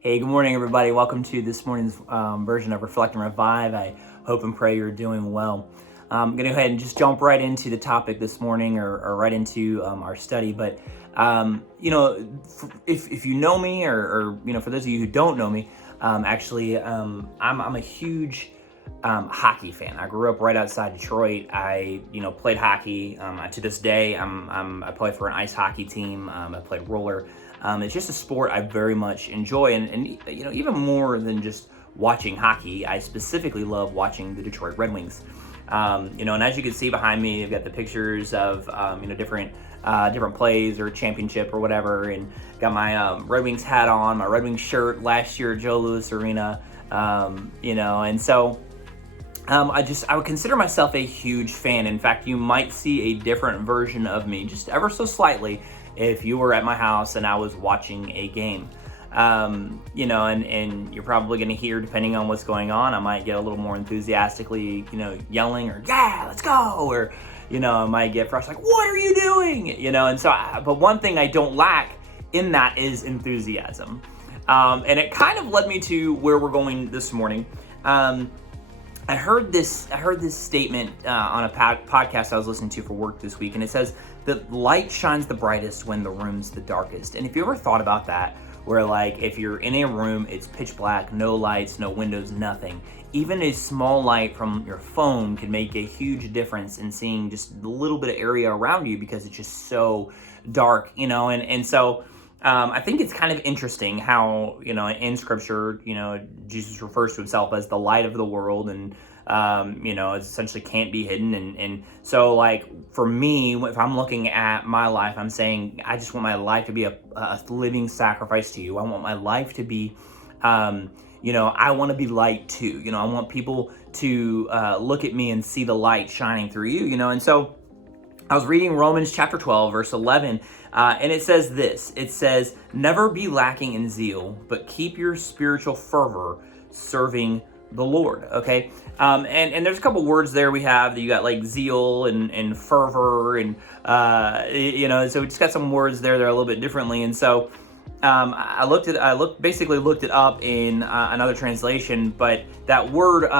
Hey, good morning, everybody. Welcome to this morning's version of Reflect and Revive. I hope and pray you're doing well. I'm going to go ahead and just jump right into the topic this morning or right into our study. But, if you know me or for those of you who don't know me, I'm a huge hockey fan. I grew up right outside Detroit. I played hockey. To this day, I play for an ice hockey team. I played roller. It's just a sport I very much enjoy, and even more than just watching hockey, I specifically love watching the Detroit Red Wings. And as you can see behind me, I've got the pictures of different plays or championship or whatever, and got my Red Wings hat on, my Red Wings shirt last year at Joe Louis Arena, and so. I would consider myself a huge fan. In fact, you might see a different version of me, just ever so slightly, if you were at my house and I was watching a game. And you're probably going to hear, depending on what's going on, I might get a little more enthusiastically, yelling or, yeah, let's go, or, I might get frustrated, like, what are you doing? But one thing I don't lack in that is enthusiasm. And it kind of led me to where we're going this morning. I heard this statement on a podcast I was listening to for work this week, and it says that light shines the brightest when the room's the darkest. And if you ever thought about that, where like if you're in a room, it's pitch black, no lights, no windows, nothing. Even a small light from your phone can make a huge difference in seeing just a little bit of area around you because it's just so dark, so. I think it's kind of interesting how, in scripture, Jesus refers to himself as the light of the world, and, it essentially can't be hidden. And so, like, for me, if I'm looking at my life, I'm saying, I just want my life to be a living sacrifice to you. I want my life to be, I want to be light too. I want people to look at me and see the light shining through you, and so I was reading Romans chapter 12, verse 11, and it says this. It says, never be lacking in zeal, but keep your spiritual fervor serving the Lord, okay? And there's a couple words there we have that you got like zeal and fervor, and, so we just got some words there that are a little bit differently. And so basically looked it up in another translation, but that word,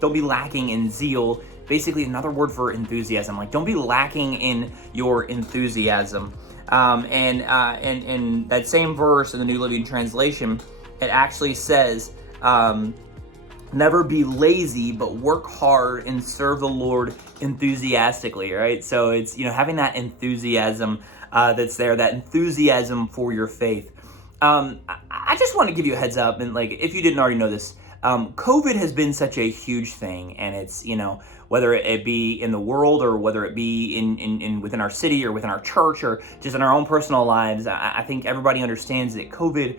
don't be lacking in zeal, basically another word for enthusiasm. Like, don't be lacking in your enthusiasm. And that same verse in the New Living Translation, it actually says, never be lazy, but work hard and serve the Lord enthusiastically, right? So it's, having that enthusiasm that's there, that enthusiasm for your faith. I just want to give you a heads up, and like, if you didn't already know this, COVID has been such a huge thing, and it's, whether it be in the world or whether it be in within our city or within our church or just in our own personal lives, I think everybody understands that COVID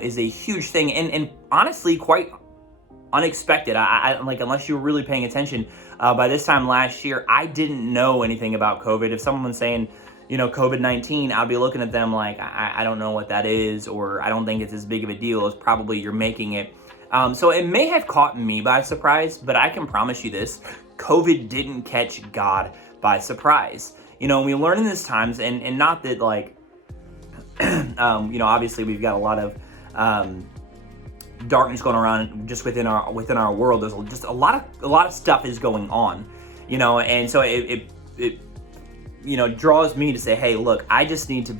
is a huge thing, and honestly quite unexpected. I like, unless you were really paying attention, by this time last year, I didn't know anything about COVID. If someone was saying, COVID-19, I'd be looking at them like, I don't know what that is, or I don't think it's as big of a deal as probably you're making it. So it may have caught me by surprise, but I can promise you this, COVID didn't catch God by surprise. We learn in these times, and not that like, obviously we've got a lot of darkness going around just within our world. There's just a lot of stuff is going on, and so it draws me to say, hey, look, I just need to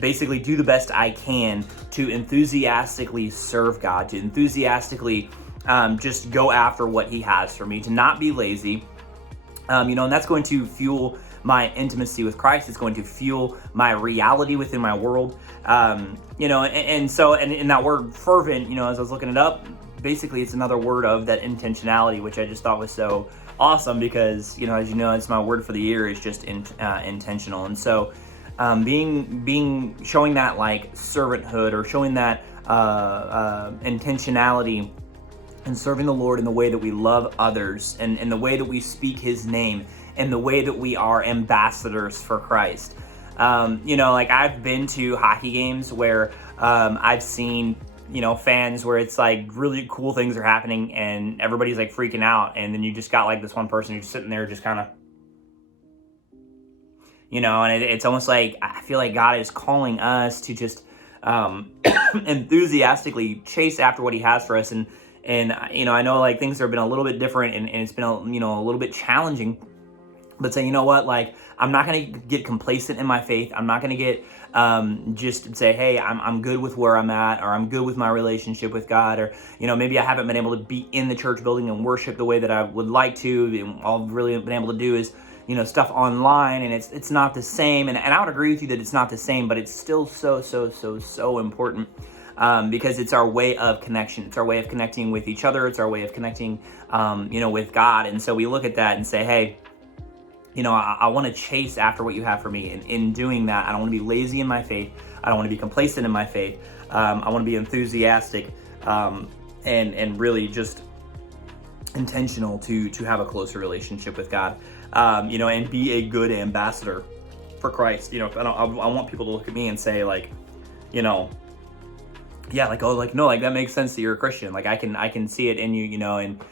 basically do the best I can to enthusiastically serve God, to enthusiastically just go after what he has for me, to not be lazy, and that's going to fuel my intimacy with Christ. It's going to fuel my reality within my world, and so that word fervent, as I was looking it up, basically it's another word of that intentionality, which I just thought was so awesome because, as you know, it's my word for the year is just intentional. And so showing that like servanthood, or showing that intentionality and serving the Lord in the way that we love others, and the way that we speak his name, and the way that we are ambassadors for Christ. Like, I've been to hockey games where I've seen, fans where it's like really cool things are happening and everybody's like freaking out, and then you just got like this one person who's sitting there just kind of, and it's almost like I feel like God is calling us to just enthusiastically chase after what he has for us. And I know like things have been a little bit different, and it's been a little bit challenging, but say, you know what, like I'm not going to get complacent in my faith. I'm not going to get just say, hey, I'm good with where I'm at, or I'm good with my relationship with God, or maybe I haven't been able to be in the church building and worship the way that I would like to. And all I've really been able to do is stuff online, and it's not the same. And I would agree with you that it's not the same, but it's still so important. Because it's our way of connection. It's our way of connecting with each other. It's our way of connecting, with God. And so we look at that and say, hey, I want to chase after what you have for me. And in doing that, I don't want to be lazy in my faith. I don't want to be complacent in my faith. I want to be enthusiastic, and really just intentional to have a closer relationship with God, and be a good ambassador for Christ. I want people to look at me and say, like, yeah, like, oh, like, no, like that makes sense that you're a Christian. Like I can see it in you, and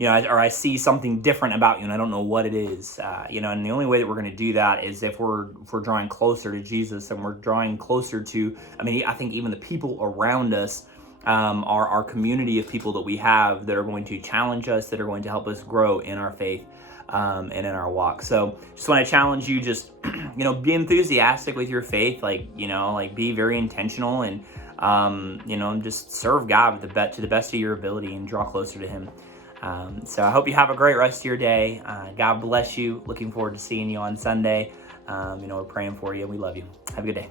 or I see something different about you, and I don't know what it is, and the only way that we're going to do that is if we're drawing closer to Jesus, and we're drawing closer to, I think even the people around us, our community of people that we have that are going to challenge us, that are going to help us grow in our faith, and in our walk. So just want to challenge you, just, be enthusiastic with your faith, like be very intentional, and, just serve God to the best of your ability and draw closer to him. So I hope you have a great rest of your day. God bless you. Looking forward to seeing you on Sunday. We're praying for you, and we love you. Have a good day.